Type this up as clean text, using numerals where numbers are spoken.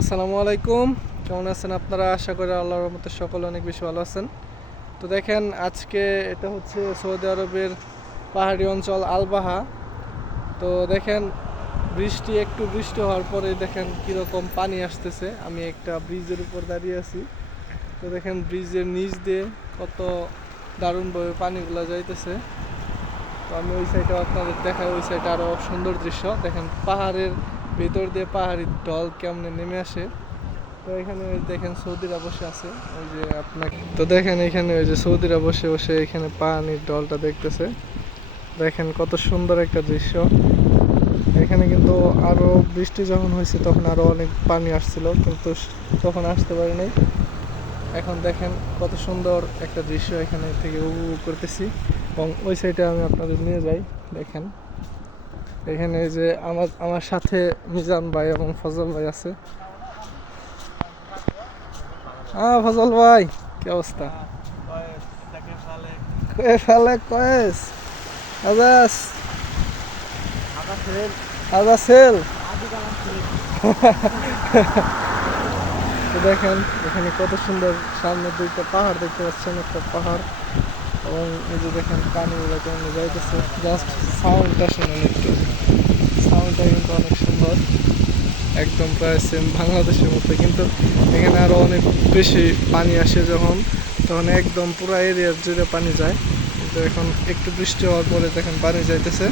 আসসালামু আলাইকুম। কেমন আছেন আপনারা? আশা করি আল্লাহর রহমতে সকলে অনেক বেশি ভালো আছেন। তো দেখেন, আজকে এটা হচ্ছে সৌদি আরবের পাহাড়ি অঞ্চল আলবাহা। তো দেখেন, একটু বৃষ্টি হওয়ার পরে দেখেন কীরকম পানি আসতেছে। আমি একটা ব্রিজের উপর দাঁড়িয়ে আছি। তো দেখেন ব্রিজের নিচ দিয়ে কত দারুণভাবে পানিগুলো যাইতেছে। তো আমি ওই সাইডে আপনাদের দেখাই, ওই সাইডে আরও সুন্দর দৃশ্য দেখেন, পাহাড়ের ভেতর দিয়ে পাহাড়ি ঢল কেমনে নেমে আসে। তো এখানে দেখেন সৌদিরা বসে আছে, ওই যে আপনাকে তো দেখেন এখানে ওই যে সৌদিরা বসে বসে এখানে পানির ঢলটা দেখতেছে। দেখেন কত সুন্দর একটা দৃশ্য। এখানে কিন্তু আরো বৃষ্টি যখন হয়েছে তখন আরো অনেক পানি আসছিল, কিন্তু তখন আসতে পারিনি। এখন দেখেন কত সুন্দর একটা দৃশ্য এখানে থেকে উপভোগ করতেছি। এবং ওই সাইডে আমি আপনাদের নিয়ে যাই। দেখেন এখানে যে আমার আমার সাথে মিজান ভাই এবং ফজল ভাই আছে। ফজল ভাই, কি অবস্থা? كيف حالك؟ كويس. আজাস আজাসেল। তো দেখেন এখানে কত সুন্দর, সামনে দুইটা পাহাড় দেখতে পাচ্ছেন, একটা পাহাড় এবং এই যে দেখেন পানিগুলো কেমন যাইতেছে। জাস্ট সাউন্ডটা শুনেন একটু, সাউন্ডটা কিন্তু অনেক সুন্দর, একদম প্রায় সেম বাংলাদেশের মতো। কিন্তু এখানে আরো অনেক বেশি পানি আসে যখন, তখন একদম পুরো এরিয়ার জুড়ে পানি যায়। কিন্তু এখন একটু বৃষ্টি হওয়ার পরে দেখেন পানি যাইতেছে।